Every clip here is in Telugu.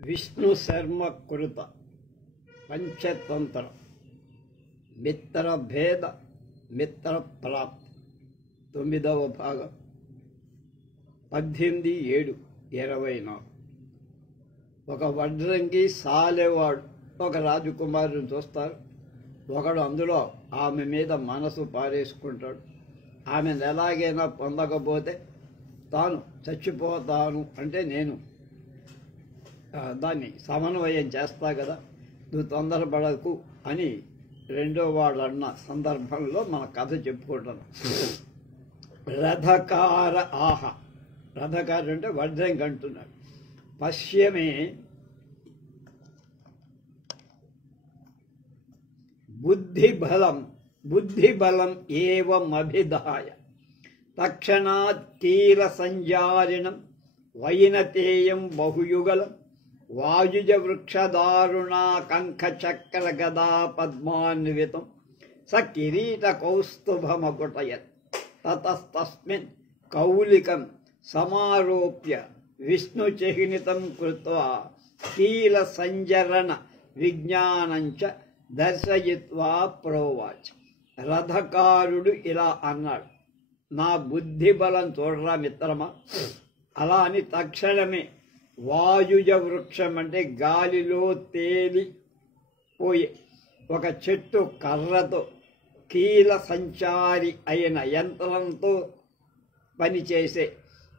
విష్ణు శర్మ కృత పంచతంత్ర మిత్ర భేద మిత్ర ప్రాప్తి 9వ భాగం 18/7/24. ఒక వడ్రంగి సాలెవాడు ఒక రాజకుమారుని చూస్తారు. ఒకడు అందులో ఆమె మీద మనసు పారేసుకుంటాడు. ఆమెను ఎలాగైనా పొందకపోతే తాను చచ్చిపోతాను అంటే నేను దాన్ని సమన్వయం చేస్తా కదా, నువ్వు తొందరపడకు అని రెండో వాడు అన్న సందర్భంలో మన కథ చెప్పుకుంటాను. రథకార ఆహ, రథకార అంటే వడ్రంగి అంటున్నాడు. పశ్యమే బుద్ధిబలం ఏవమభిధాయ తక్షణాత్ కీల సంజారిణం వైనతేయం బహుయుగలం వాయుజ వృక్షదారుణా కంఖచక్ర గదా పద్మాన్వితం స కిరీట కౌస్తుభమకుటయత్ తతస్తస్మిన్ కౌలికం సమారోప్య విష్ణుచిహ్నితం కృత్వా కీల సంజరణ విజ్ఞానంచ దర్శయిత్వా ప్రోవాచ. రథకారుడు ఇలా అన్నాడు, నా బుద్ధి బలం చూడరా మిత్రమా. అలా అని తక్షణమే వాయుజ వృక్షం అంటే గాలిలో తేలిపోయే ఒక చెట్టు కర్రతో కీల సంచారి అయిన యంత్రంతో పనిచేసే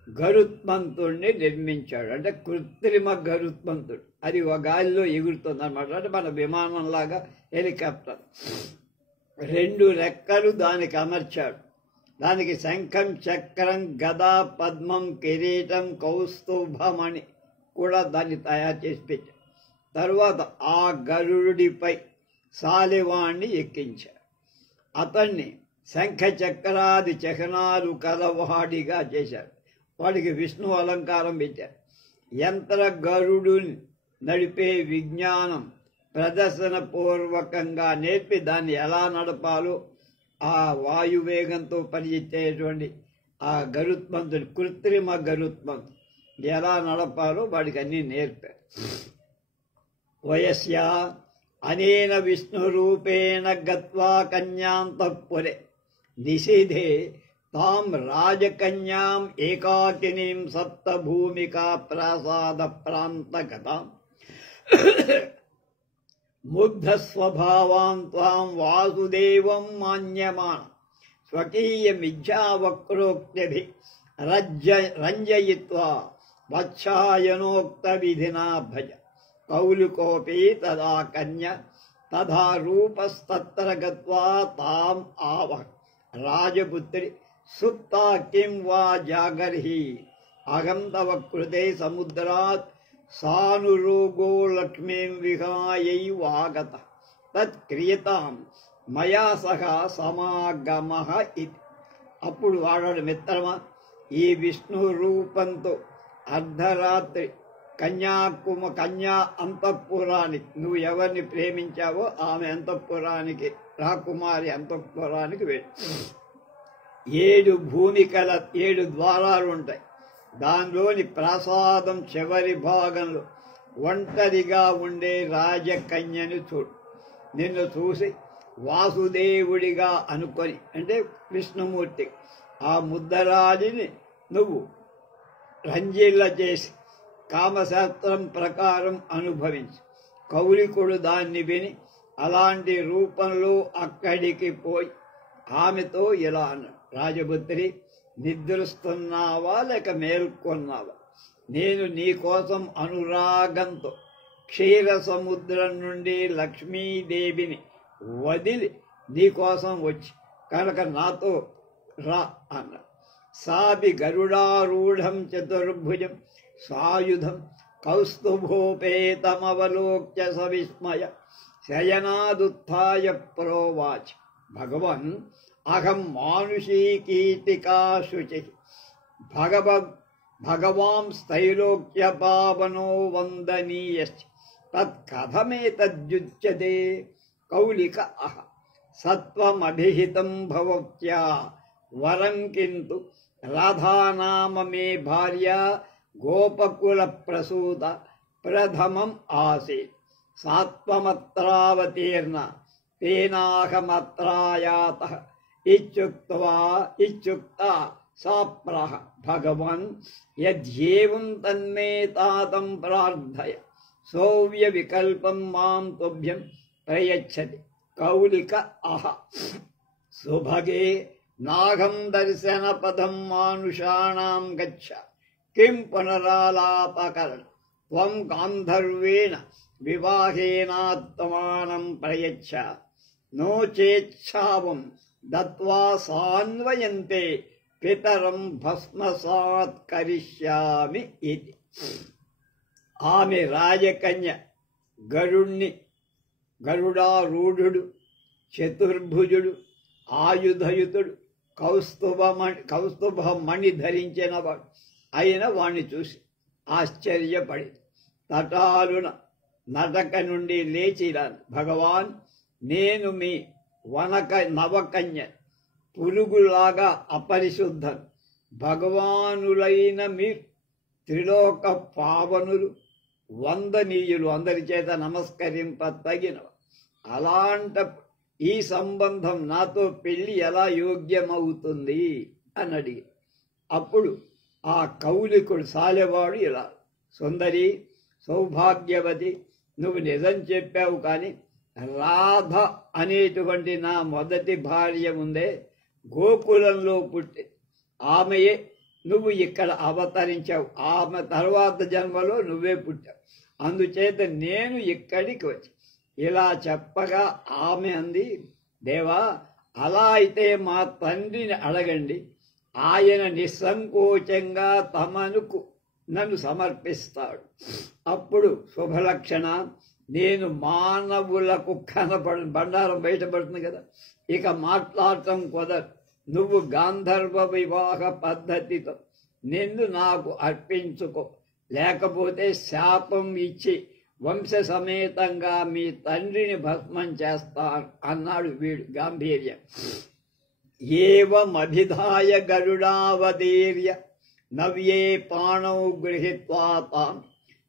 గరుత్మంతుడిని నిర్మించాడు. అంటే కృత్రిమ గరుత్మంతుడు. అది ఒక గాలిలో ఎగురుతుంది అన్నమాట. అంటే మన విమానంలాగా హెలికాప్టర్. 2 రెక్కలు దానికి అమర్చాడు. దానికి శంఖం, చక్రం, గదా, పద్మం, కిరీటం, కౌస్తుభమణి కూడా దాన్ని తయారు చేసి పెట్టాడు. తరువాత ఆ గరుడిపై సాలివాణ్ణి ఎక్కించాడు. అతన్ని శంఖ చక్రాది చిహ్నాలు కలవాడిగా చేశాడు. వాడికి విష్ణు అలంకారం పెట్టారు. యంత్ర గరుడుని నడిపే విజ్ఞానం ప్రదర్శన పూర్వకంగా నేర్పి దాన్ని ఎలా నడపాలో ఆ వాయువేగంతో పనిచేసేటువంటి ఆ గరుత్మంతుడు, కృత్రిమ గరుత్మంతుడు ఎలా నడపాలో వాడికి అన్నీ నేర్పారు. వయస్యా అనేన విష్ణురూపేణ గత్వా కన్యాంతఃపురే నిషిధే తాం రాజకన్యాం ఏకాకినీం సప్తభూమికా ప్రాసాద ప్రాంతగతాం ముగ్ధస్వభావాం త్వాం వాసుదేవం మాన్యమాన స్వకీయమిచ్ఛావక్రోక్తిభిః రంజయిత్వా వత్సాయనోక్త విధినా భజ. కౌలికోపి తదా కన్య తథా రూపస్తత్ర గత్వా తాం ఆవహ. రాజపుత్రి సుప్తా కిం వా జాగర్హి అహం తవ కృతే సముద్రాత్ సానురోగో లక్ష్మీం విహాయైవాగత తత్ క్రియతాం మయా సహ సమాగమః ఇది. అప్పుడు వాడాడు, మిత్రమా, ఈ విష్ణు రూపంతో అర్ధరాత్రి కన్యా అంతఃపురానికి, నువ్వు ఎవరిని ప్రేమించావో ఆమె అంతఃపురానికి, రాకుమారి అంతఃపురానికి వెళ్ళు. 7 భూమికల 7 ద్వారాలు ఉంటాయి. దానిలోని ప్రసాదం చివరి భాగంలో ఒంటరిగా ఉండే రాజకన్యను చూడు. నిన్ను చూసి వాసుదేవుడిగా అనుకొని, అంటే విష్ణుమూర్తి, ఆ ముద్దరాలిని నువ్వు రంజిల్ల చేసి కామశాస్త్రం ప్రకారం అనుభవించు. కౌలికుడు దాన్ని విని అలాంటి రూపంలో అక్కడికి పోయి ఆమెతో ఇలా అన్నాడు, రాజపుత్రి, నిద్రిస్తున్నావా లేక మేల్కొన్నావా? నేను నీకోసం అనురాగంతో క్షీర సముద్రం నుండి లక్ష్మీదేవిని వదిలి నీకోసం వచ్చి కనుక నాతో రా అన్నాడు. సాపి గరుడారూఢం చతుర్భుజం సాయుధం కౌస్తుభోపేతమవలోక్య సవిస్మయ శయనాదుత్థాయ ప్రోవాచ. భగవన్ అహం మానుషీ కీర్తికా శుచి భగవాంస్తైలోక్య పావనో వందనీయశ్చ తత్కథమేతద్యుచ్యతే. కౌలిక అహ సత్వమభిహితం భవత్యా వరం కింతు రాధానామ మే భార్య గోపకుల ప్రసూత ప్రథమం ఆసీత్ సాత్వమత్రావతీర్ణ తేనాహమత్రాయాతః ఇత్యుక్తా సాప్రహ భగవన్ యద్యేవం తన్మే తాతం ప్రార్థయ సౌవ్య వికల్పం మాం తుభ్యం ప్రయచ్చతి కౌలిక అహ సుభగే నాగం దర్శన పదం మానుషాణం గచ్చ కిం పునరాలాపకరణ త్వం గాంధర్వేణ వివాహేనాత్మానం ప్రయచ్చ నో చేచ్ఛావం దత్వా సాన్వయంతే పితరం భస్మసాత్ కరిష్యామి ఇది. ఆమె రాజకన్య గరుడారూఢుడు చతుర్భుజుడు ఆయుధయుతుడు కౌస్తుభమణి ధరించినవాడు అయిన వాణ్ణి చూసి ఆశ్చర్యపడి తటాలున నటక నుండి లేచిరాను. భగవాన్, నేను మీ నవకన్య పురుగులాగా అపరిశుద్ధం. భగవానులైన మీరు త్రిలోక పావనులు, వందనీయులు, అందరి చేత నమస్కరింపతగినవ. అలాంటప్పుడు ఈ సంబంధం నాతో పెళ్లి ఎలా యోగ్యమవుతుంది అని అడిగి, అప్పుడు ఆ కౌలికుడు సాలెవాడు ఇలా, సుందరి, సౌభాగ్యవతి, నువ్వు నిజం చెప్పావు, కానీ రాధ అనేటువంటి నా మొదటి భార్య ఉందే, గోకులంలో పుట్టి ఆమెయే నువ్వు ఇక్కడ అవతరించావు. ఆమె తర్వాత జన్మలో నువ్వే పుట్టావు. అందుచేత నేను ఇక్కడికి వచ్చి ఇలా చెప్పగా ఆమె అంది, దేవా, అలా అయితే మా తండ్రిని అడగండి, ఆయన నిస్సంకోచంగా నన్ను సమర్పిస్తాడు. అప్పుడు శుభలక్షణ, నేను మానవులకు బండారం బయటపడుతుంది కదా, ఇక మాట్లాడటం కుదరదు. నువ్వు గాంధర్వ వివాహ పద్ధతితో నిన్ను నాకు అర్పించుకో, లేకపోతే శాపం ఇచ్చి వంశ సమేతంగా మీ తండ్రిని భస్మం చేస్తాను అన్నాడు వీడు గాంభీర్యం. ఏవమభిధాయ గరుడావదీర్య నవ్యే పాణౌ గృహీత్వా తాం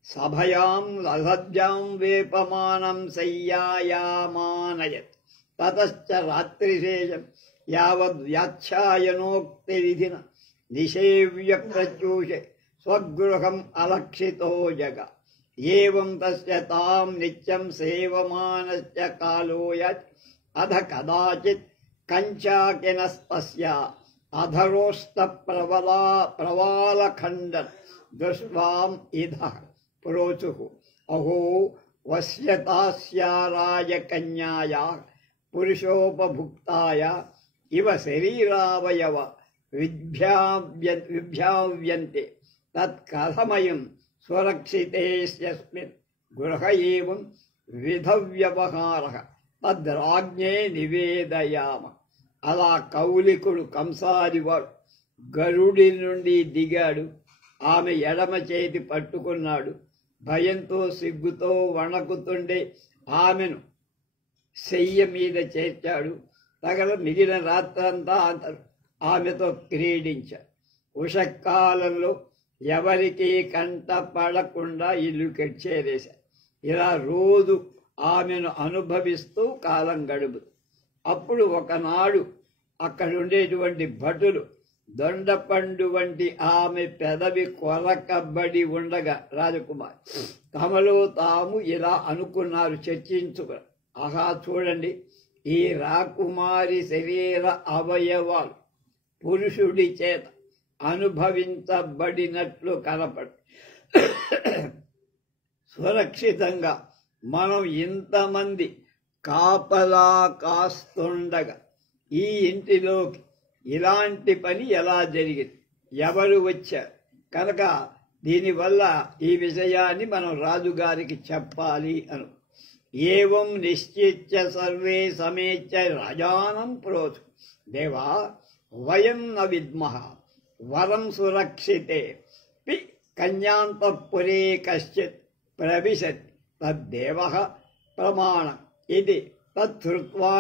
సభయాం లసభ్యాం వేపమానం శయ్యాయామానయత్. తతశ్చ రాత్రిశేషం యావద్వ్యాఖ్యాయనోక్తి విధిన నిషేవ్య ప్రత్యూషే స్వగృహం అలక్షితో జగ. ఏవం తస్య తాం నిత్యం సేవమానశ్చ కాలో యత్ అధ కదాచిత్ కంచాకినస్తస్య అధరోష్ట ప్రవాళఖండన్ దృష్ట్వాం ఇధః ప్రోచుః. అహో వశ్యతాస్యా రాజకన్యాయాః పురుషోపభుక్తాయ ఇవ శరీరావయవ విభ్యావ్యంతే తత్కథమయం స్వరక్షితేస్మిన్ గృహ ఏవం విధవ్యవహారః తద్రాజ్ఞే నివేదయామ. అలా కౌలికుడు కంసాదివాడు గరుడి నుండి దిగాడు. ఆమె ఎడమ చేతి పట్టుకున్నాడు. భయంతో సిగ్గుతో వణకుతుండే ఆమెను శయ్య మీద చేర్చాడు. మిగిలిన రాత్రంతా ఆమెతో క్రీడించాడు. ఉషకాలంలో ఎవరికీ కంట పడకుండా ఇల్లు చేరేశారు. ఇలా రోజు ఆమెను అనుభవిస్తూ కాలం గడుపు. అప్పుడు ఒకనాడు అక్కడుండేటువంటి భటులు దొండపండు వంటి ఆమె పెదవి కొరకబడి ఉండగా రాజకుమారి తమలో తాము ఇలా అనుకున్నారు, చర్చించుకున్నారు. ఆహా, చూడండి, ఈ రాకుమారి శరీర అవయవాలు పురుషుడి చేత అనుభవించబడినట్లు కనపడు. సురక్షితంగా మనం ఇంతమంది కాపలా కాస్తుండగా ఈ ఇంటిలోకి ఇలాంటి పని ఎలా జరిగింది, ఎవరు వచ్చారు కనుక దీనివల్ల ఈ విషయాన్ని మనం రాజుగారికి చెప్పాలి అను. ఏవం నిశ్చిత్య సర్వే సమేత్య రాజానం ప్రోచు. దేవా, వయం న విద్మః వరం సురక్షితే పి కన్యాంతఃపురే కశ్చిత్ ప్రవిశతి తద్దేవః ప్రమాణం ఇది. తచ్చుత్వా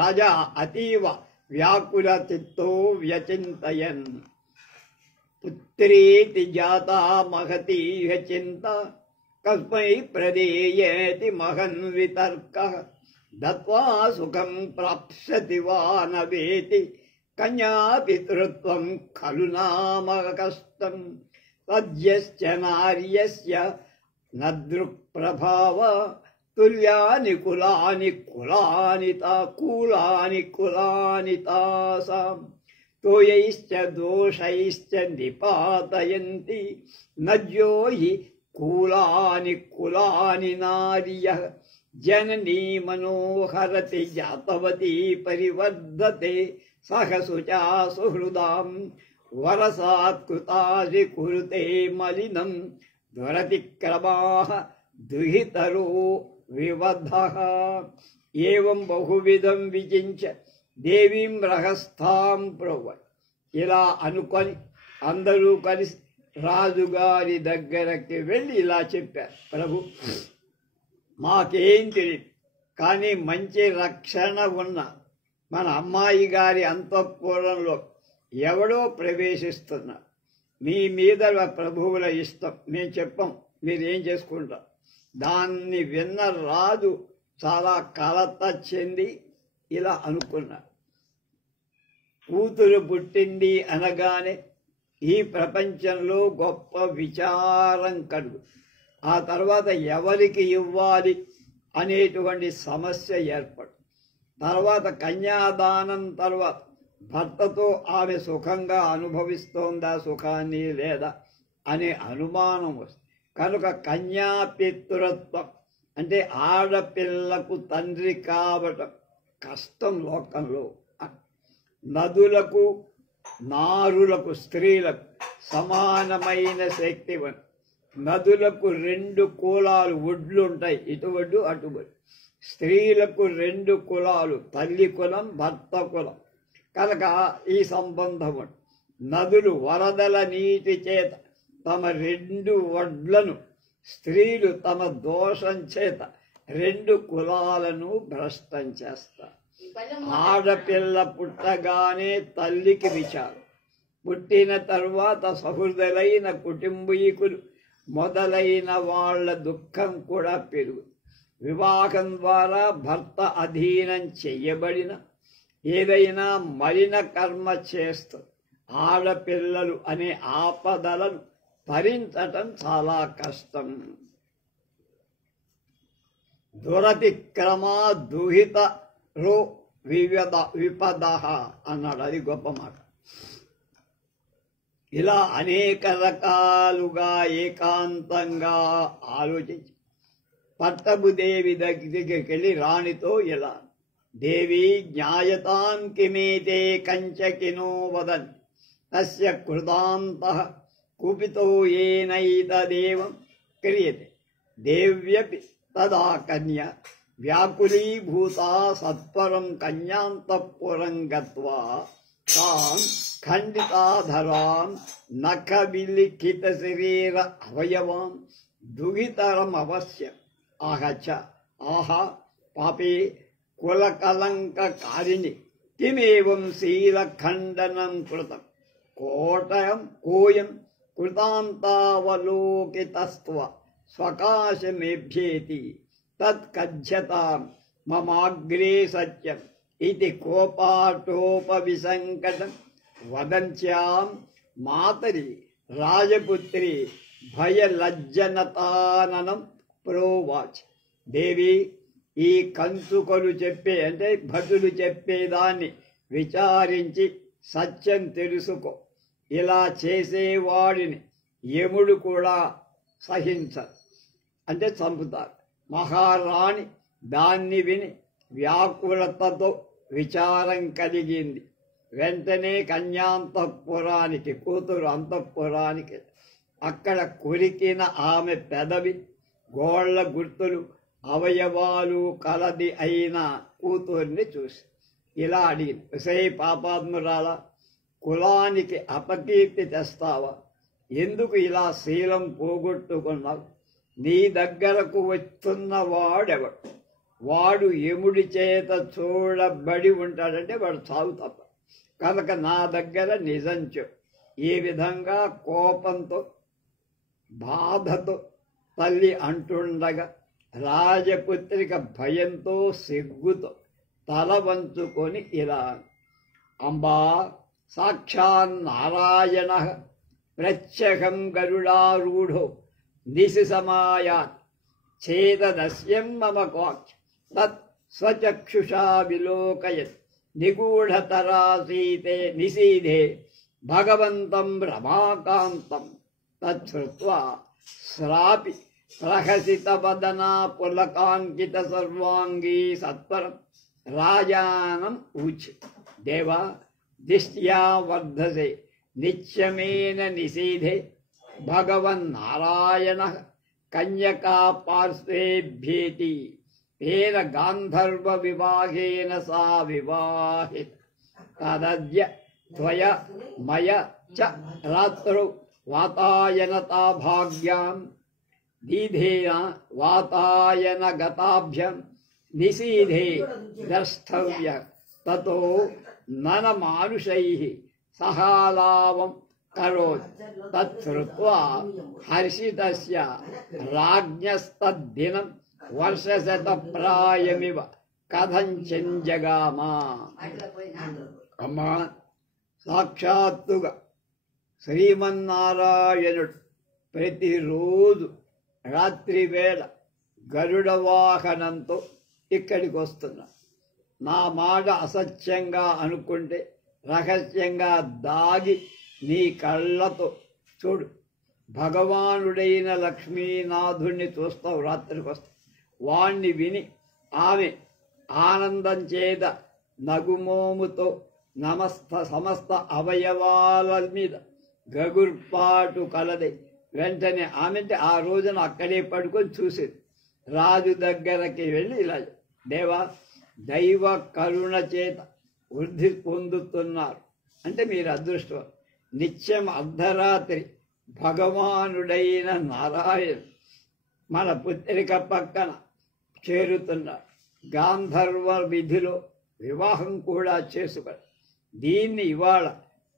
రాజా అతీవ వ్యాకుల చిత్తో వ్యచింతయన్. పుత్రేతి జాతా మహతీహ చింత కస్మై ప్రదేయేతి మహన్ వితర్క దత్వా సుఖం ప్రాప్స్యతి వా న వేతి కన్యాపితృత్వం ఖలు నామ కష్టం తద్యశ్చ నార్యస్య నదృక్ప్రభావ తుల్యాని కులాని కులాని తాసాం తోయైశ్చ దోషైశ్చ నిపాతయంతి నజ్యో హి కులాని నార్యః జననీ మనోహరతి జాతవతీ పరివర్ధతే సహసుచా సుహృదాం వరసాత్కృతాది కురుతే మలినం దురతిక్రమాః దుహితరో వివధః ఏవం బహువిధం విచించ దేవీం రహస్థాం ప్రోవ. ఇలా అనుకొని అందరూ కలిసి రాజుగారి దగ్గరకి వెళ్ళి ఇలా చెప్పారు, ప్రభు మాకేం తెలియదు, కానీ మంచి రక్షణ ఉన్న మన అమ్మాయి గారి అంతఃపురంలో ఎవడో ప్రవేశిస్తున్నారు. మీ మీద ప్రభువుల ఇష్టం, మేము చెప్పం, మీరేం చేసుకుంటారు. దాన్ని విన్న రాజు చాలా కలత చెంది ఇలా అనుకున్నారు, కూతురు పుట్టింది అనగానే ఈ ప్రపంచంలో గొప్ప విచారం కలుగు, ఆ తర్వాత ఎవరికి ఇవ్వాలి అనేటువంటి సమస్య ఏర్పడు, తర్వాత కన్యాదానం తర్వాత భర్తతో ఆమె సుఖంగా అనుభవిస్తోందా సుఖాన్ని లేదా అనే అనుమానం వస్తుంది. కనుక కన్యాపితృత్వం అంటే ఆడపిల్లకు తండ్రి కావటం కష్టం లోకంలో. నదులకు నారులకు స్త్రీలకు సమానమైన శక్తి ఉంది. నదులకు 2 కులాలు ఒడ్లు ఉంటాయి, ఇటు ఒడ్డు అటు ఒడ్డు. స్త్రీలకు 2 కులాలు, తల్లి కులం భర్త కులం. కనుక ఈ సంబంధం ఉంది. నదులు వరదల నీటి చేత తమ 2 ఒడ్లను, స్త్రీలు తమ దోషం చేత 2 కులాలను భ్రష్టం చేస్తారు. ఆడపిల్ల పుట్టగానే తల్లికి విచారం, పుట్టిన తరువాత సహృదయులైన కుటుంబీకులు మొదలైన వాళ్ళ దుఃఖం కూడా పెరుగు. వివాహం ద్వారా భర్త అధీనం చెయ్యబడిన ఏదైనా మలిన కర్మ చేస్తూ ఆడపిల్లలు అనే ఆపదలను భరించటం చాలా కష్టం. దురతిక్రమా దుహిత రో విపద అన్నాడు, అది గొప్ప మాట. ఇలా అనేక రకాలుగా ఏకాంతంగా ఆలోచించి పట్టభుదేవి దగ్గరికి వెళ్ళి రాణితో ఇలా, దేవి జ్ఞాయతాం కిమేతే కంచకినో వదన్ తస్య కృతాంతః కుపితో ఏనైతదేవం క్రియతే దేవ్యపి తదా కన్య వ్యాకులీభూతా సత్వరం కన్యాంతఃపురం గత్వా తాం ఖండితాధరాం నఖవిలిఖిత శరీర అవయవాం దుహితరం అవశ్య ఆహచ ఆహా పాపే కులకలంకారిణి కిమేవం శీలఖండనం కృతం కోయం కృతాంతావలోకితస్త్వ స్వకాశమేభ్యేతి తత్కథ్యతాం మమాగ్రే సత్యం ఇది కోపాటోపవిసంకటం వదంత్యాం మాతరి రాజపుత్రి భయలజ్జనతాననం ప్రోవాచ్. దేవి, ఈ కంచుకొలు చెప్పే అంటే భటులు చెప్పేదాన్ని విచారించి సత్యం తెలుసుకో. ఇలా చేసేవాడిని యముడు కూడా సహించరు, అంటే చంపుతారు. మహారాణి దాన్ని విని వ్యాకులతతో విచారం కలిగింది. వెంటనే కన్యాంతఃపురానికి, కూతురు అంతఃపురానికి, అక్కడ కొరికిన ఆమె పెదవి, గోళ్ల గుర్తులు, అవయవాలు కలది అయిన కూతుర్ని చూసి ఇలా అడిగింది, విషయ పాపాత్మురాల, కులానికి అపకీర్తి తెస్తావా? ఎందుకు ఇలా శీలం పోగొట్టుకున్నావు? నీ దగ్గరకు వస్తున్నవాడెవడు? వాడు యముడి చేత చూడబడి ఉంటాడంటే వాడు చావు తప్ప. కనుక నా దగ్గర నిజం చెప్పు. ఈ విధంగా కోపంతో బాధతో తల్లి అంటుండగా రాజపుత్రిక భయంతో సిగ్గుతో తల వంచుకొని ఇలా, అంబా సాక్షాన్నారాయణ ప్రత్యహం గరుడారూఢో దిశి సమాయాత్ ఛేదదస్యం మమ కాక్ష తత్ స్వచక్షుషా విలోకయత్ నిగూఢతరాసీతే నిశీధే భగవంతం రమాకాంతం తచ్ఛ్రుత్వా శ్రాపి ప్రహసితవదనా పులకాంకిత సర్వాంగీ సత్వరం రాజానం ఊచి, దేవా దిష్ట్యా వర్ధసే నిత్యమేన నిషీధే భగవన్నారాయణ కన్యకా పార్శ్వేభ్యేతి తేన గాంధర్వ వివాహేన సా వివాహిత తదద్య త్వయ మయ చ రాత్రౌ వాతాయనతా భాగ్యాం దీధేన వాతాయన గతాభ్యం నిషీధే ద్రష్టవ్య తతో నన మానుషైః సహాలావం కరోత్ తచ్ఛ్రుత్వా హర్షితస్య రాజ్ఞస్తద్దినం వర్షశతప్రాయమివ కథంచంజగామ. అమ్మా, సాక్షాత్తుగా శ్రీమన్నారాయణుడు ప్రతిరోజు రాత్రి వేళ గరుడ వాహనంతో ఇక్కడికి వస్తున్నా. నా మాట అసత్యంగా అనుకుంటే రహస్యంగా దాగి నీ కళ్ళతో చూడు. భగవానుడైన లక్ష్మీనాథుణ్ణి చూస్తావు. రాత్రికి వస్తావు. వాణ్ణి విని ఆమె ఆనందం చేత నగుమోముతో సమస్త అవయవాల మీద గగుర్పాటు కలదై వెంటనే ఆమె ఆ రోజున అక్కడే పడుకొని చూసేది. రాజు దగ్గరకి వెళ్ళి ఇలా, దేవా దైవ కరుణ చేత వృద్ధి పొందుతున్నారు అంటే మీరు అదృష్టం. నిత్యం అర్ధరాత్రి భగవానుడైన నారాయణ మన పుత్రిక పక్కన చేరుతున్నారు. గాంధర్వ విధిలో వివాహం కూడా చేసుకొని దీన్ని ఇవాళ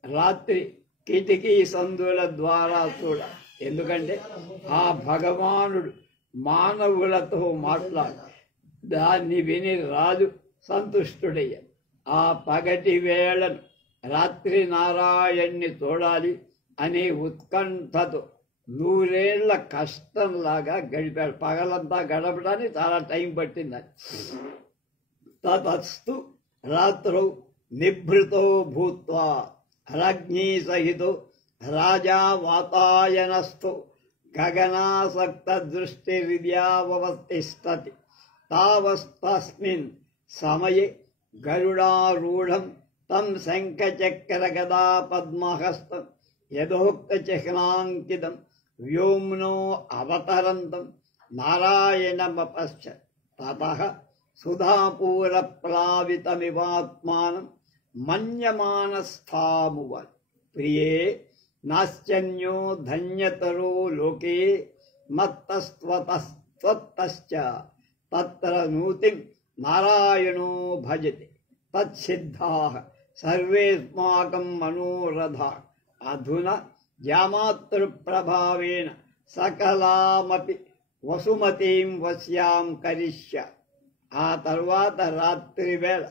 రాత్రి కిటికీ సందుల ద్వారా చూడ. ఎందుకంటే ఆ భగవానుడు మానవులతో మాట్లాడు. దాన్ని విని రాజు సంతుష్టుడయ్యాడు. ఆ పగటి వేళను రాత్రి నారాయణ్ణి చూడాలి అనే ఉత్కంఠతో 100 ఏళ్ల కష్టంలాగా గడిపాడు. పగలంతా గడపడానికి చాలా టైం పట్టింది. తతస్తు రాత్రౌ నిభృతో భూత్వా రాజ్ఞీ సహితో రాజా వాతాయనస్థో గగనాసక్త దృష్టిర్వ్యవతిష్టతి తావస్తస్మిన్ సమయే గరుడారూఢం తం శంఖచక్రగదా పద్మహస్తం యథోక్త చిహ్నాంకితం వ్యోమ్నో అవతరంతం నారాయణమపశ్చ తతః సుధాపూర ప్లావితమివాత్మానం మన్యమానస్థామువన్. ప్రియే నాశ్చన్యో ధన్యతరో లోకే మత్తస్త్వతశ్చ తత్ర నూతిం నారాయణో భజతి తచ్చిద్ధాః సర్వేస్మాకం మనోరథా అధునా జామాతృప్రభావేన సకలామపి వసుమతీం వశ్యాం కరిష్య. ఆ తర్వాత రాత్రి వేళ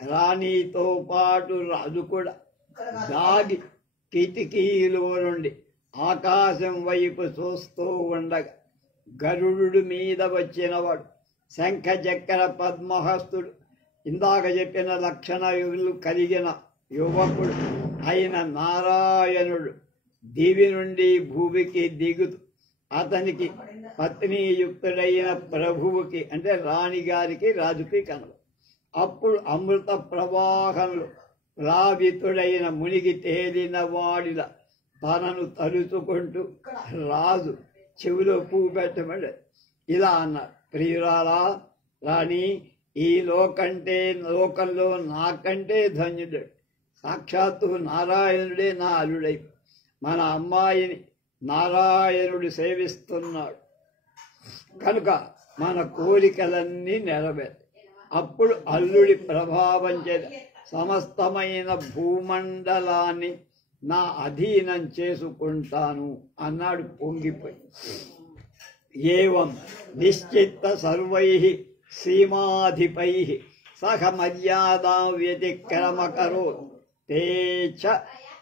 రాణితో పాటు రాజు కూడా దాగి కిటికీలో నుండి ఆకాశం వైపు చూస్తూ ఉండగా గరుడు మీద వచ్చినవాడు శంఖచక్ర పద్మహస్తుడు, ఇందాక చెప్పిన లక్షణాలు కలిగిన యువకుడు అయిన నారాయణుడు దివి నుండి భూమికి దిగుతూ అతనికి పత్నీయుక్తుడైన ప్రభువుకి అంటే రాణిగారికి రాజుకి కనడు. అప్పుడు అమృత ప్రవాహంలో ప్లావితుడైన మునిగి తేలిన వాడిలా తనను తలుచుకుంటూ రాజు చెవిలో పువ్వు పెట్టమని ఇలా అన్నాడు, ప్రియురాలా రాణి, ఈ లోకంలో నాకంటే ధన్యుడు సాక్షాత్తు నారాయణుడే నా అల్లుడై మన అమ్మాయిని నారాయణుడు సేవిస్తున్నాడు కనుక మన కోరికలన్నీ నెరవేరు. అప్పుడు అల్లుడి ప్రభావం చేత సమస్తమైన భూమండలాన్ని నా అధీనం చేసుకుంటాను అన్నాడు పొంగిపోయి. ఏవం నిశ్చిత్త సర్వైః సీమాధిపైః సహ మర్యాదా వ్యతిక్రమకరోత్ తే చ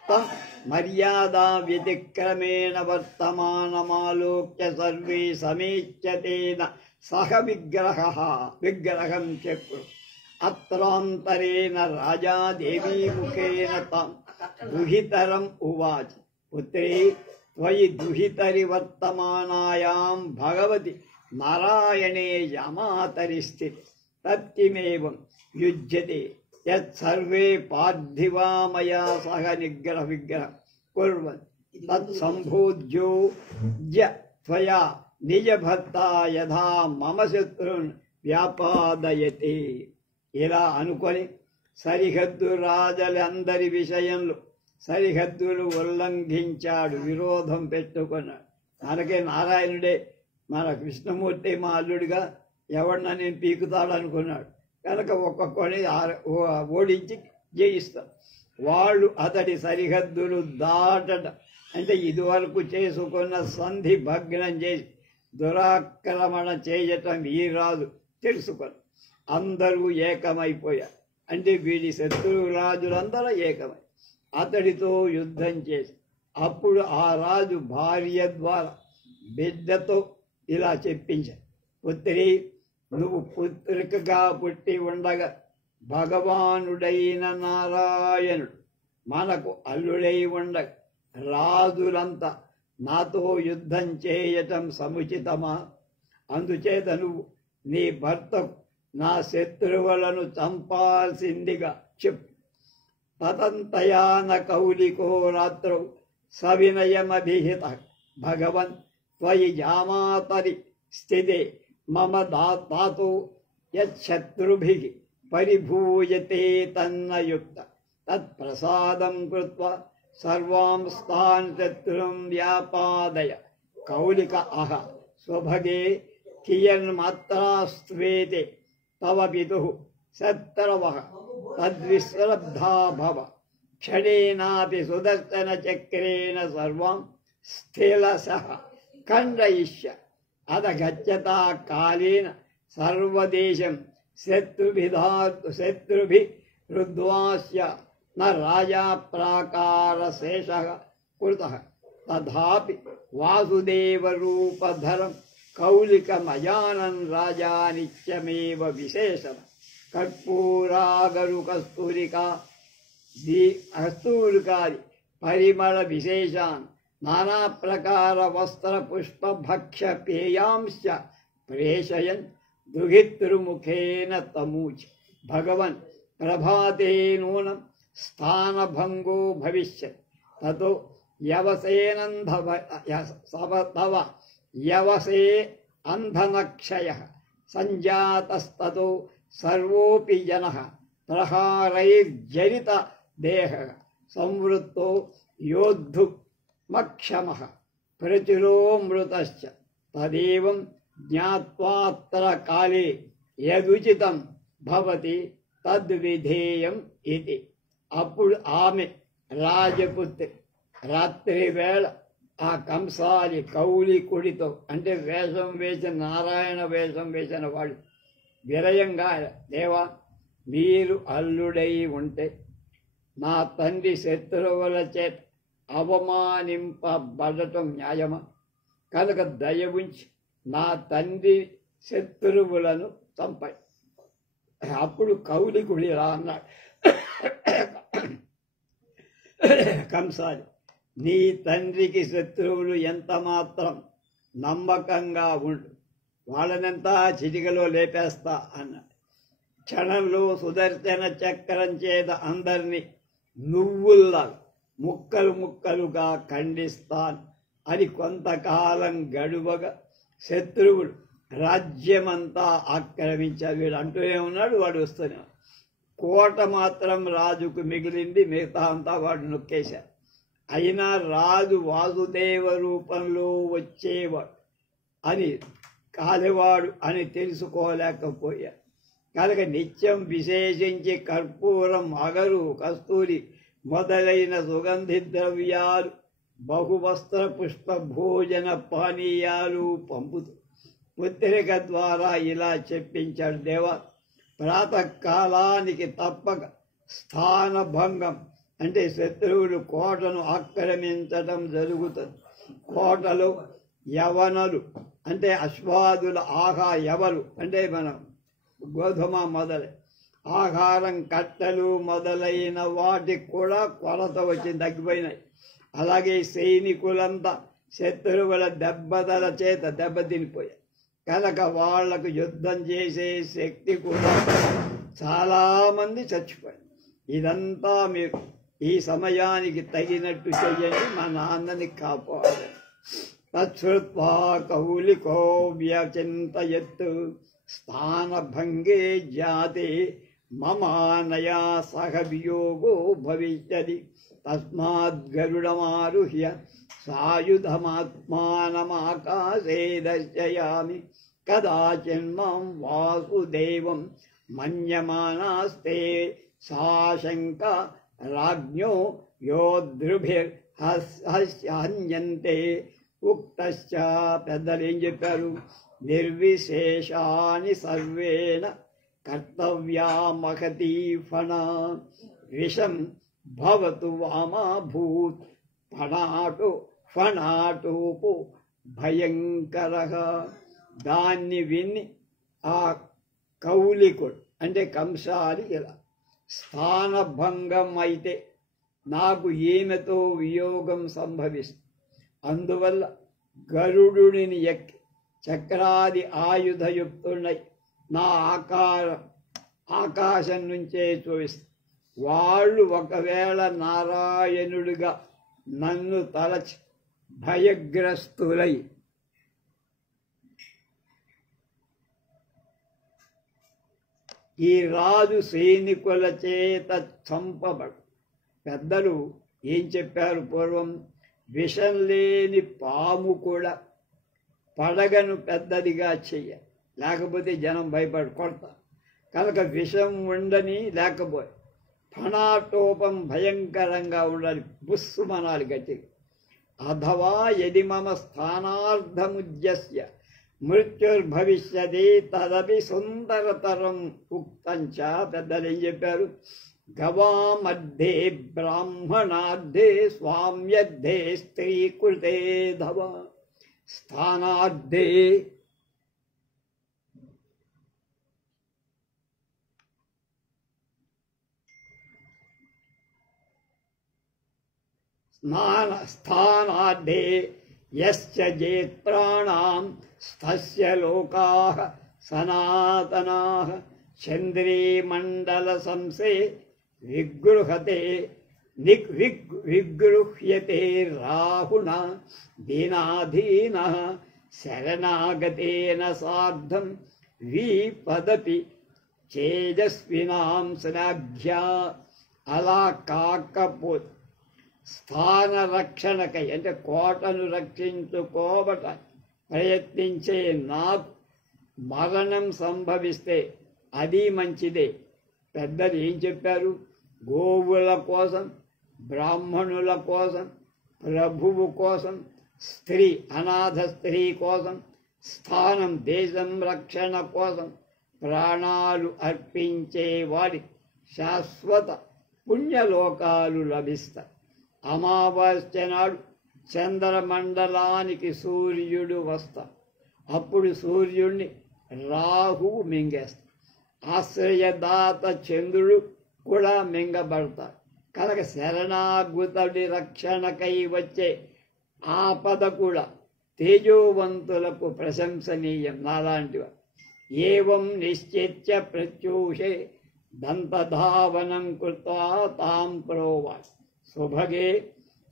తం మర్యాదా వ్యతిక్రమేణ వర్తమానమాలోక్య సర్వే సమీచ్యతేన సహ విగ్రహం చక్రు. అత్రాంతరేణ రాజా దేవీముఖేన తం దుహితరం ఉవాచ పుత్రే త్వయి దుహితరి వర్తమానాయాం భగవతి నారాయణే యమాతరి స్థితి తత్కిమేవం యుజ్యతే యత్సర్వే పార్థివా మయా సహ విగ్రహ కుర్వన్ తత్సంభూజ్యో త్వయా నిజభర్త యథా మమ శత్రున్ వ్యాపాదయతే. ఇలా అనుకొని సరిహద్దు రాజులందరి విషయంలో సరిహద్దులు ఉల్లంఘించాడు, విరోధం పెట్టుకున్నాడు. మనకే నారాయణుడే మన కృష్ణమూర్తి మా అల్లుడిగా ఎవడన్నా నేను పీకుతాడు అనుకున్నాడు కనుక ఒక్కొక్కడిని ఓడించి జయిస్తాం. వాళ్ళు అతడి సరిహద్దులు దాటట అంటే ఇదివరకు చేసుకున్న సంధి భగ్నం చేసి దురాక్రమణ చేయటం ఈ రాజు తెలుసుకొని అందరూ ఏకమైపోయారు. అంటే వీడి శత్రువు రాజులందరూ ఏకమై అతడితో యుద్ధం చేసి అప్పుడు ఆ రాజు భార్య ద్వారా బిడ్డతో ఇలా చెప్పించాడు, పుత్రి నువ్వు పుత్రికగా పుట్టి ఉండగా భగవానుడైన నారాయణుడు మనకు అల్లుడై ఉండగా రాజులంతా నాతో యుద్ధం చేయటం సముచితమా? అందుచేత నువ్వు నీ భర్తకు నా శత్రువులను చంపాల్సిందిగా చెప్పు. తతంతయాన కౌలికో రాత్రౌ సవినయమభిహిత భగవన్ త్వయి జామాతరి స్థితే మమ దాతో యచ్చత్రుభిః పరిభూయతే తన్నయుక్త తత్ప్రసాదం కృత్వా సర్వాంస్తాన్ శత్రుం వ్యాపాదయ. కౌలిక అహ స్వభగే కియన్మాత్రాస్త్వేతే తవ పితుః శత్రవః తద్విశ్రబ్ధా భవ. క్షణేనాపి సుదర్శన చక్రేణ సర్వం స్థిలసః ఖండయిష్య. అద గచ్చతా కాలేన సర్వదేశం శత్రుభిః రుద్వాస్య న రాజా ప్రాకారశేషః కృతః. తథాపి వాసుదేవరూపధరం కౌలికమజానన్ రాజా నిత్యమేవ విశేషం. కర్పూరాగరు కస్తూరికాది పరిమళ విశేషాన్ నానా ప్రకార వస్త్ర పుష్ప భక్ష్య పేయాంశ్చ ప్రేషయన్ దుహితృముఖేన తమూచ. భగవన్ ప్రభాతే నూనం స్థానభంగో భవిష్యత్ తతో తవ యవసే అంధనక్షయః సంజాతస్తతో సర్వోపి జనః ప్రహారైర్జరిత దేహః సంవృత్తో యోద్ధుమక్షమః ప్రచురోమృతశ్చ. తదేవం జ్ఞాత్వాత్ర కాలే యదుచితం భవతి తద్విధేయం ఇది. అప్పుడు ఆమె రాజపుత్రి రాత్రి వేళ ఆ కంసాలి కౌలికుడితో అంటే వేషం వేసిన నారాయణ వేషం వేసిన వాడు విరయంగా, దేవా మీరు అల్లుడై ఉంటే నా తండ్రి శత్రువుల చేత అవమానింపబడటం న్యాయమా? కనుక దయ ఉంచి నా తండ్రి శత్రువులను చంపాయి. అప్పుడు కౌలికుడు ఇలా అన్నాడు, కంసాలి నీ తండ్రికి శత్రువులు ఎంత మాత్రం నమ్మకంగా ఉండు, వాళ్ళనంతా చిటికలో లేపేస్తా అన్నాడు. క్షణంలో సుదర్శన చక్రం చేత అందరినీ నువ్వుల్లా ముక్కలు ముక్కలుగా ఖండిస్తాను అని కొంతకాలం గడువగా శత్రువులు రాజ్యమంతా ఆక్రమించారు. వీడు అంటూనే ఉన్నాడు, వాడు వస్తూనే. కోట మాత్రం రాజుకు మిగిలింది, మిగతా అంతా వాడు నొక్కేశారు. అయినా రాజు వాసుదేవ రూపంలో వచ్చేవాడు అని కాలివాడు అని తెలుసుకోలేకపోయారు. కనుక నిత్యం విశేషించి కర్పూరం, అగరు, కస్తూరి మొదలైన సుగంధి ద్రవ్యాలు బహువస్త్ర పుష్ప భోజన పానీయాలు పంపుతూ పుత్రిక ద్వారా ఇలా చెప్పించాడు దేవా, ప్రాతకాలానికి తప్పక స్థానభంగం అంటే శత్రువులు కోటను ఆక్రమించడం జరుగుతుంది. కోటలో యవనులు అంటే అశ్వాదుల యవలు అంటే మనం గోధుమ మొదలై ఆహారం కట్టెలు మొదలైన వాటికి కూడా కొరత వచ్చి తగ్గిపోయినాయి. అలాగే సైనికులంతా శత్రువుల దెబ్బతల చేత దెబ్బతినిపోయారు కనుక వాళ్లకు యుద్ధం చేసే శక్తి కూడా చాలామంది చచ్చిపోయారు. ఇదంతా మీరు ఈ సమయానికి తగినట్టు చెయ్యండి, మా నాన్నని కాపాడండి. తచ్చుత్వా కౌలికో వ్యచింతయత్ స్థానభంగే జాతే మమానయా సహ వియోగో భవిష్యతి తస్మాత్ గరుడమారుహ్య సాయుధమాత్మానమాకాశే దర్శయామి కదాచిన్మాం వాసుదేవం మన్యమానాస్తే సాశంక రాజ్ఞో యోధృభిర్హన్యంతే ఉక్తశ్చ. పెద్దలు ఏం చెప్పారు? నిర్విశేషాని సర్వేణ కర్తవ్యా మహతీ ఫణ విషం భవతు వామాభూత్ ఫణాటోపు భయంకర. దాన్ని విని ఆ కౌలికుడు అంటే కంసాలి ఇలా, స్థానభంగం అయితే నాకు ఈమెతో వియోగం సంభవిస్తుంది, అందువల్ల గరుడుని ఎక్కి చక్రాది ఆయుధయుక్తున్నై నా ఆకాశం నుంచే చూపిస్తారు. వాళ్ళు ఒకవేళ నారాయణుడిగా నన్ను తలచి భయగ్రస్తులై ఈ రాజు సైనికుల చేత చంపబడు. పెద్దలు ఏం చెప్పారు పూర్వం? విషం లేని పాము కూడా పడగను పెద్దదిగా చెయ్య, లేకపోతే జనం భయపడి కొడతారు. కనుక విషం ఉండని లేకపోయి ఫణాటోపం భయంకరంగా ఉండాలి, బుస్సుమనాలి గట్టిగా. అథవా యది మమ స్థానార్థముద్యస్య మృత్యుర్భవిష్యతి తదపి సుందరతరం ఉక్తంచ. పెద్దలు ఏం చెప్పారు? గవామధ్యే బ్రాహ్మణార్థే స్వామ్యర్థే స్త్రీకృతే ధవ స్థానార్థే స్థానార్థే యస్య జేత్ ప్రాణాం స్థస్య లోకాః సనాతనాః చంద్రీమండల సంసే విగృహ్యతే రాహుణ దీనాధీనః శరణాగతేన సార్ధం విపదతి చేజస్వినాం శ్లాఘ్యా. అలా కాకపోతే స్థాన రక్షణకై అంటే కోటను రక్షించుకోవట ప్రయత్నించే నాకు మరణం సంభవిస్తే అది మంచిదే. పెద్దలు ఏం చెప్పారు? గోవుల కోసం, బ్రాహ్మణుల కోసం, ప్రభువు కోసం, స్త్రీ అనాథ స్త్రీ కోసం, స్థానం దేశం రక్షణ కోసం ప్రాణాలు అర్పించే వాడి శాశ్వత పుణ్యలోకాలు లభిస్తాయి. అమావాస్య నాడు చంద్రమండలానికి సూర్యుడు వస్తాడు. అప్పుడు సూర్యుడిని రాహువు మింగేస్తాడు. ఆశ్రయదాత చంద్రుడు కూడా మింగబడతాడు. కనుక శరణాగతుడి రక్షణకై వచ్చే ఆపద కూడా తేజోవంతులకు ప్రశంసనీయం. నాలాంటివారు ఏవం నిశ్చిత్య ప్రత్యూషే దంతధావనం కృత్వా తాం ప్రోవాచ సుభగే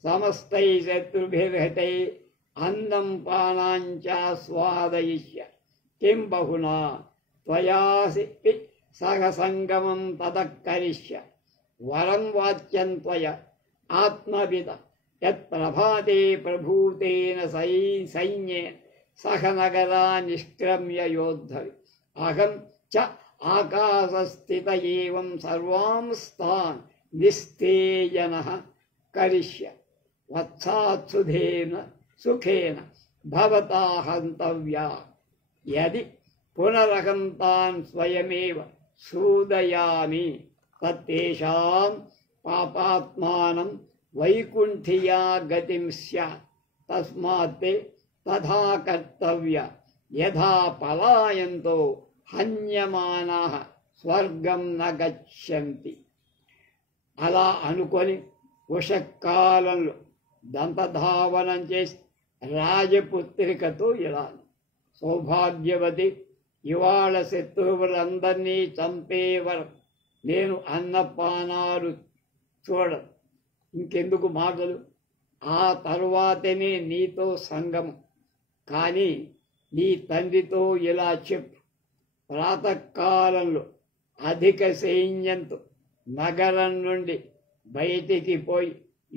సమస్తై శత్రుభిర్హతై అందం పానాంచాస్వాదయిష్య కిం బహునా త్వయాసి సహసంగమం తదకరిష్య వరం వాచ్యం త్వయ ఆత్మవిద యత్ప్రభాతే ప్రభూతేన సైన్యే సహ నగరా నిష్క్రమ్య యోద్ధవి అహం చ ఆకాశస్థిత ఏవం సర్వాంస్తాన్ నిస్తేజన కరిష్య వత్సాత్సుధేన సుఖేన భవతా హంతవ్యా యది పునరహం తాన్ స్వయమేవ సూదయామి తత్తేషాం పాపాత్మానం వైకుంఠియా గతిం స్యాత్ తస్మాత్ తథా కర్తవ్య యథా పలాయంతో హన్యమానాః స్వర్గం న గచ్చంతి. అలా అనుకొని ఉషకాలంలో దంతధావనం చేసి రాజపుత్రికతో ఇలా, సౌభాగ్యవతి, ఇవాళ శత్రువులందరినీ చంపేవరం నేను అన్నపానాలు చూడను, ఇంకెందుకు మాటలు, ఆ తరువాతనే నీతో సంగమం. కానీ నీ తండ్రితో ఇలా చెప్పు, ప్రాతకాలంలో అధిక సైన్యంతో నగరం నుండి బయటికి పోయి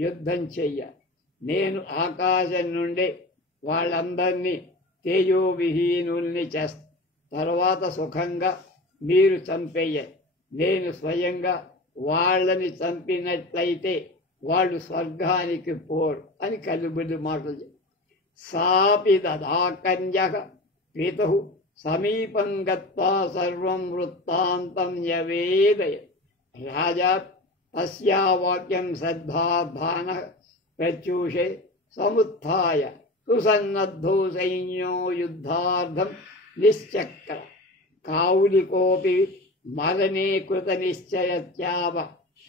యుద్ధం చెయ్యాలి. నేను ఆకాశం నుండే వాళ్ళందరినీ తేజోవిహీనుల్ని చేస్తా. తర్వాత సుఖంగా మీరు చంపేయాలి. నేను స్వయంగా వాళ్ళని చంపినట్లయితే వాళ్ళు స్వర్గానికి పోరు అని కలుబుడి మాటలు. సాపి దదాకన్యః పితుః సమీపం గత్వా సర్వం వృత్తాంతం న్యవేదయ. రాజా తస్యా వాక్యం శ్రద్ధాధానః ప్రత్యూషే సముత్థాయ సుసన్నద్ధో సైన్యో యుద్ధార్థం నిశ్చక్ర. కావులికోపి మరణే కృత నిశ్చయత్యావ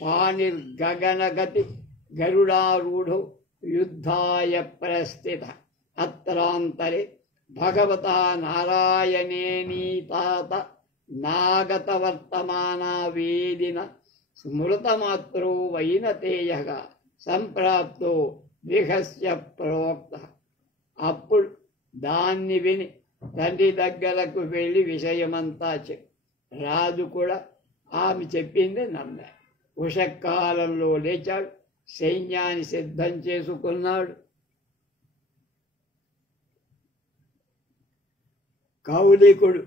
పాణిర్గగనగతి గరుడారూఢో యుద్ధాయ ప్రస్థిత. అత్రాంతరే భగవతా నారాయణేనీతాత నాగతవర్తమానా వేదిన స్మృతమాత్రో వైనతేయః సంప్రాప్తో విహస్య ప్రోక్త. అప్పుడు దాన్ని విని తండ్రి దగ్గరకు వెళ్ళి విషయమంతా చెప్పి, రాజు కూడా ఆమె చెప్పింది నమ్మాడు. ఉషకాలంలో లేచాడు, సైన్యాన్ని సిద్ధం చేసుకున్నాడు. కౌలికుడు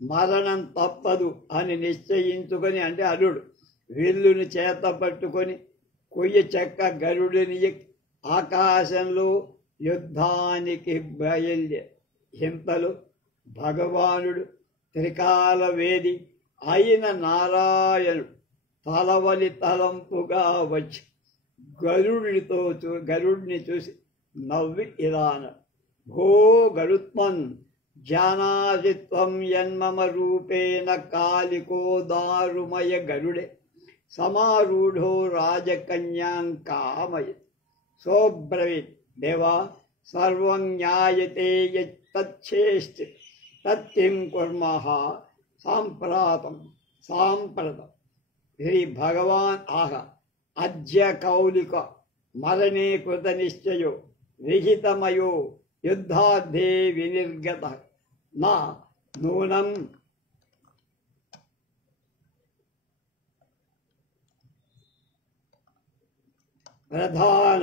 మరణం తప్పదు అని నిశ్చయించుకొని, అంటే అల్లుడు విల్లుని చేత పట్టుకొని కొయ్య చెక్క గరుడిని ఎక్కి ఆకాశంలో యుద్ధానికి బయలుదేరి. ఇంతలో భగవానుడు త్రికాల వేది అయిన నారాయణుడు తలవని తలంపుగా వచ్చి గరుడిని చూసి నవ్వి ఇలా అన్నాడు, భో గరుత్మన్ జానాసి త్వం యన్మమ రూపేణ కాలికో దారుమయ గరుడే సమారూఢో రాజకన్యాం కామయ. సోబ్రవీత్ దేవా సర్వం జ్ఞాయతే యచ్చేష్టి తత్కిం కుర్మః సాంప్రతం. శ్రీ భగవాన్ ఆహ అద్య కౌలిక మరణే కృత నిశ్చయో విహితమయో యుద్ధార్థే వినిర్గత నా నూనం ప్రధాన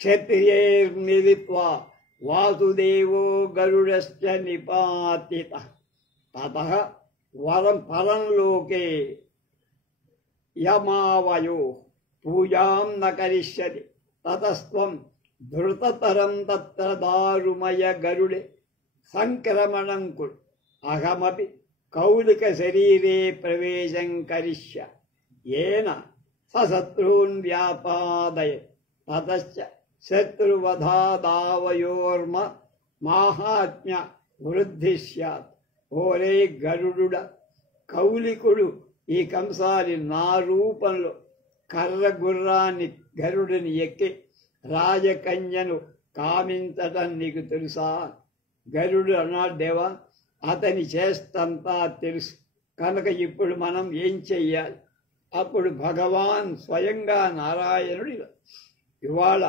క్షత్రియైర్మిలిత్వా వాసుదేవో గరుడశ్చ నిపాతితః. తతః పరంలోకే యమావయో పూజాం న కరిష్యతి. తతస్త్వం ధృతతరం తత్ర దారుమయ గరుడే సంక్రమణం కురు. అహమపి కౌలిక శరీరే ప్రవేశం కరిష్య ఏన సశత్రూన్ వ్యాపాదయ. తతశ్చ శత్రువధాదావయోర్మ మాహాత్మ్య వృద్ధి స్యాత్. ఓరే గరుడ, కౌలికుడు ఈ కంసాలి నా రూపంలో కర్ర గుర్రాన్ని గరుడిని ఎక్కి రాజకన్యను కామించటం నీకు తెలుసా? గరుడు అన్నాడు, దేవా అతని చేష్టంతా తెలుసు, కనుక ఇప్పుడు మనం ఏం చెయ్యాలి? అప్పుడు భగవాన్ స్వయంగా నారాయణుడు, ఇవాళ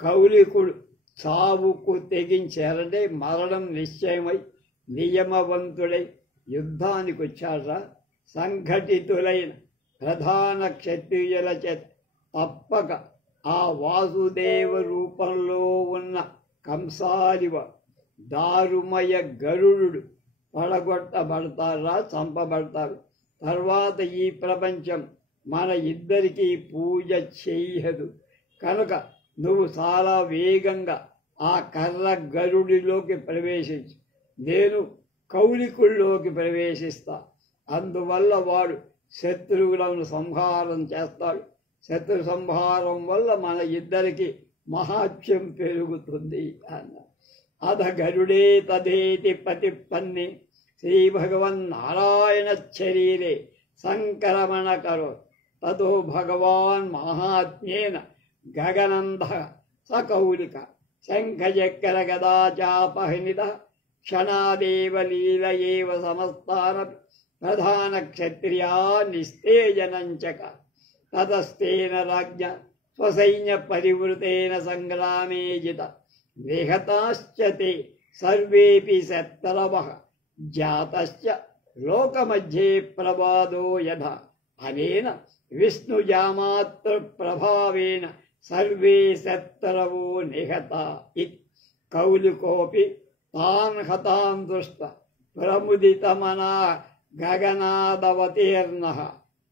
కౌలికుడు చావుకు తెగించారంటే మరణం నిశ్చయమై నియమవంతుడై యుద్ధానికి వచ్చారా? సంఘటితులైన ప్రధాన క్షత్రియుల చేత తప్పక ఆ వాసుదేవ రూపంలో ఉన్న కంసాలివ దారుమయ గరుడు పడగొట్టబడతారా, చంపబడతారు. తర్వాత ఈ ప్రపంచం మన ఇద్దరికీ పూజ చెయ్యదు కనుక నువ్వు చాలా వేగంగా ఆ కర్ర గరుడిలోకి ప్రవేశించు, నేను కౌలికుల్లోకి ప్రవేశిస్తా. అందువల్ల వాడు శత్రువులను సంహారం చేస్తాడు. శత్రు సంహారం వల్ల మన ఇద్దరికి మహాత్మ్యం పెరుగుతుంది అన్న. అధ గరుడే తదేతి ప్రతిపన్ని శ్రీభగవన్నారాయణ శరీరే సంక్రమణ కరో తతో భగవాన్ మహాత్మ్యేన గగనంద సకౌలిక శంఖచక్ర గదా చాపహనిత క్షణాదేవ లీలయేవ సమస్తాన ప్రధాన క్షత్రియా నిస్తేజనంచక తతస్తేన రాజ్ఞ స్వసైన్య పరివృతేన సంగ్రామే జిత విహతాశ్చ తే సర్వేపి శత్రవః జాతశ్చ లోకమధ్యే ప్రవాదో యథా అనేన విష్ణుజామాత్ర ప్రభావేన సర్వే శత్రవో నిహతా ఇతి. కౌలికోపి తాన్ హతాన్ దృష్ట ప్రముదితమనా గగనాదవతీర్ణః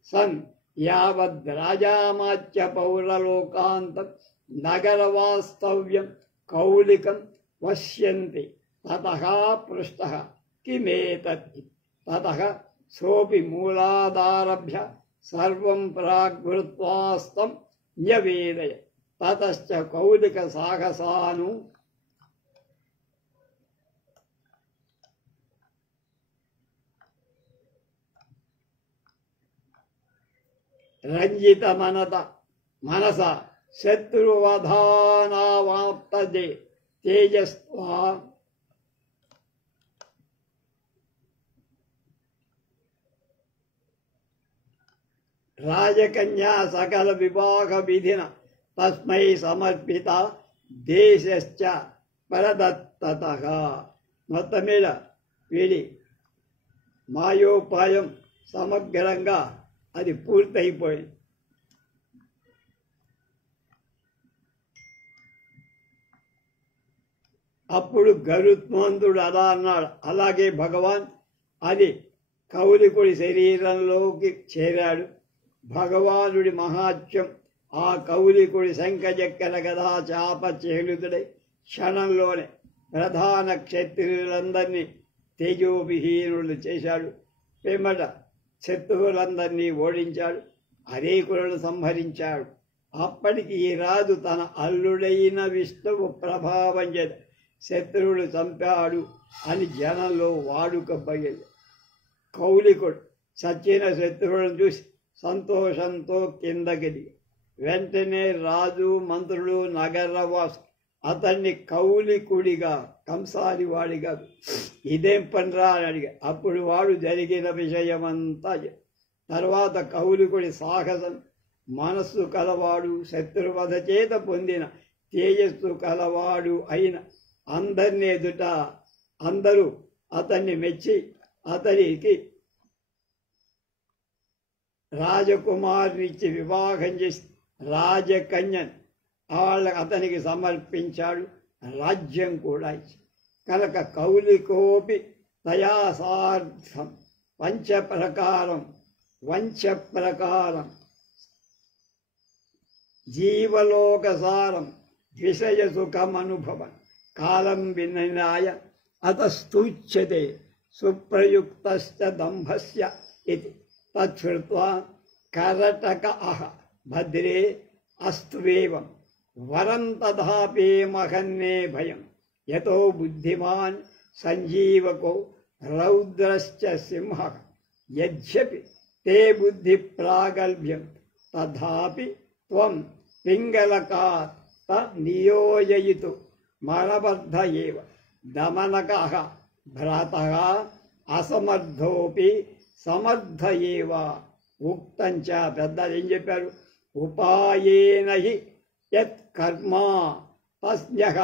సన్ యావద్ రాజామాచ్య పౌరలోకాంతం నగరవాస్తవ్యం కౌలికం పశ్యంతి తతః పృష్టః కిమేతత్. తతః సోపి మూలాదారభ్య సర్వం ప్రాగ్వృత్వాస్తం న్యవేదయ. తతశ్చ కౌలిక సాహసాను రంజిత మనస శత్రువధానావాప్తజే తేజస్వా రాజకన్యా సకల వివాహ విధిన తస్మై సమర్పిత దేశశ్చ పరదత్తతః. మొత్తం మీద వీడి మాయోపాయం సమగ్రంగా అది పూర్తయిపోయింది. అప్పుడు గరుత్మంతుడు అలా అన్నాడు, అలాగే భగవాన్. అది కౌలికుడి శరీరంలోకి చేరాడు. భగవానుడి మహాత్మ్యం ఆ కౌలికుడి శంఖచక్ర గదా చాప చేలుతుడై క్షణంలోనే ప్రధాన క్షత్రియులందరినీ తేజోవిహీనులు చేశాడు. పిమ్మట శత్రువులందరినీ ఓడించాడు, అనేకులను సంహరించాడు. అప్పటికి ఈ రాజు తన అల్లుడైన విష్ణువు ప్రభావం చేత శత్రువులు చంపాడు అని జనంలో వాడుకబోయేది. కౌలికుడు చచ్చిన శత్రువులను చూసి సంతోషంతో కిందకి దిగి వెంటనే రాజు మంత్రులు నగరవాసు అతన్ని కౌలికుడిగా కంసాలి వాడిగా ఇదేం పనిరా అని అడిగా. అప్పుడు వాడు జరిగిన విషయమంతా తర్వాత కౌలికుడి సాహసం, మనస్సు కలవాడు, శత్రువధ చేత పొందిన తేజస్సు కలవాడు అయిన అందరినీ ఎదుట అందరూ అతన్ని మెచ్చి అతనికి రాజకుమారునిచ్చి వివాహం చేసి రాజకన్యను అతనికి సమర్పించాడు. రాజ్యం కూడా ఇచ్చి కనుక కౌలికోపి తయాసార్థం వంచప్రకారం జీవలోకసారం విషయసుఖమనుభవం కాలం వినాయ అతస్తూచ్యతే సుప్రయుక్తశ్చ దంభస్య ఇతి. తచ్చుత్వా కరటక అహ భద్రే అస్త్వేవం వరం తథాపి మహన్నే భయం యతో బుద్ధిమాన్ సంజీవకో రౌద్రశ్చ సింహ యద్యపి తే బుద్ధి ప్రాగల్భ్యం తథాపి త్వం పింగళకాత్ నియోజయితు మరబద్ధ ఏవ దమనకః భ్రాతః అసమర్థోపి సమర్థ ఏవ. ఉక్తంచ పెద్దలు ఏం చెప్పారు? ఉపాయేన హి యత్ కర్మ తస్యః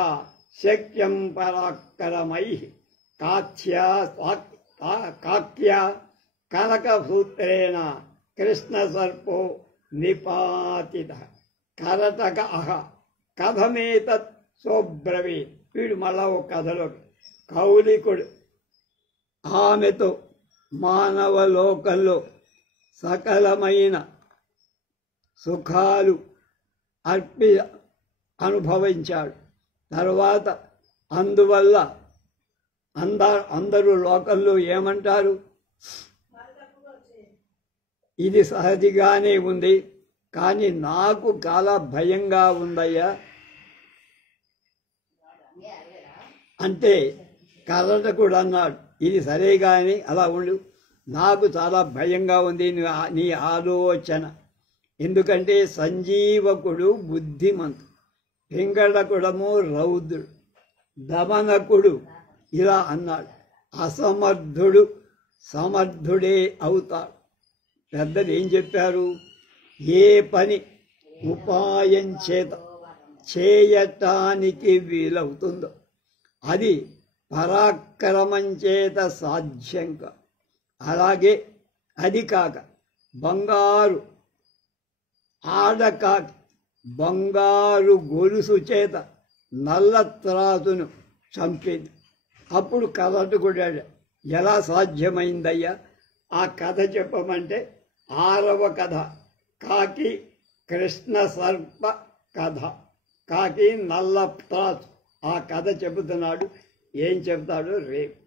శక్యం పరాక్రమైః కాక్య కనకసూత్రేణ కృష్ణసర్పో నిపాతితః. కరటక అహ కథమేతత్ సోబ్రవీత్. వీడు మళ్ళా ఒక కథలోకి కౌలికుడు ఆమెతో మానవ లోకంలో సకలమైన సుఖాలు అనుభవించాడు. తర్వాత అందువల్ల అందరూ లోకంలో ఏమంటారు, ఇది సహజంగానే ఉంది, కానీ నాకు చాలా భయంగా ఉందయ్యా అంటే కర్ణకుడు అన్నాడు, ఇది సరే కానీ అలా ఉండు, నాకు చాలా భయంగా ఉంది నీ ఆలోచన. ఎందుకంటే సంజీవకుడు బుద్ధిమంతుడు, పింగళకుడము రౌద్రుడు, దమనకుడు ఇలా అన్నాడు. అసమర్థుడు సమర్థుడే అవుతాడు. పెద్దలు ఏం చెప్పారు, ఏ పని ఉపాయం చేత చేయటానికి వీలవుతుందో అది పరాక్రమం చేత సాధ్యం కాదు. అలాగే అది కాక బంగారు ఆడకాకి బంగారు గొలుసు చేత నల్ల త్రాసును చంపింది. అప్పుడు కర్ణకుడు ఎలా సాధ్యమైందయ్యా, ఆ కథ చెప్పమంటే 6వ కథ కాకి కృష్ణ సర్ప కథ. కాకి నల్ల త్రాసు ఆ కథ చెబుతున్నాడు. ఏం చెప్తాడు రేపు.